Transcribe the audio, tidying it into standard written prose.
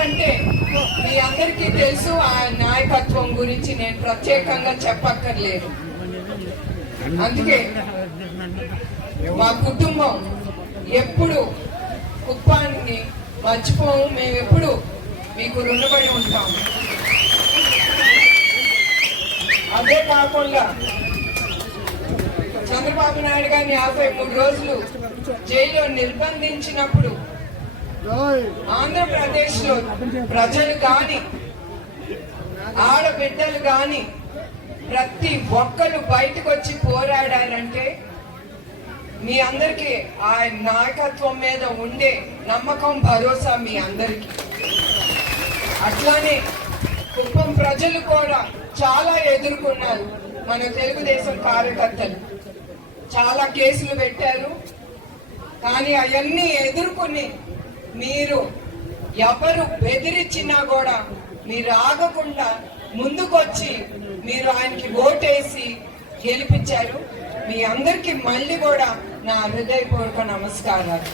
ఎందుకంటే మీ అందరికీ తెలుసు ఆ నాయకత్వం గురించి నేను ప్రత్యేకంగా చెప్పక్కర్లేదు. అందుకే మా కుటుంబం ఎప్పుడు కుప్పాన్ని మర్చిపోము, మేము ఎప్పుడు మీకు రుణపడి ఉంటాము. అదే కాకుండా చంద్రబాబు నాయుడు గారిని 53 రోజులు జైల్లో నిర్బంధించినప్పుడు ఆంధ్రప్రదేశ్ లో ప్రజలు గాని ఆడబిడ్డలు గాని ప్రతి ఒక్కరు బయటకు వచ్చి పోరాడారంటే మీ అందరికీ ఆ నాయకత్వం మీద ఉండే నమ్మకం, భరోసా మీ అందరికీ. అట్లానే కుప్పం ప్రజలు కూడా చాలా ఎదుర్కొన్నారు. మన తెలుగుదేశం కార్యకర్తలు చాలా కేసులు పెట్టారు. కానీ అవన్నీ ఎదుర్కొని మీరు ఎవరు బెదిరించినా కూడా మీరు ఆగకుండా ముందుకొచ్చి మీరు ఆయనకి ఓటేసి గెలిపించారు. మీ అందరికీ మళ్ళీ కూడా నా హృదయపూర్వక నమస్కారాలు.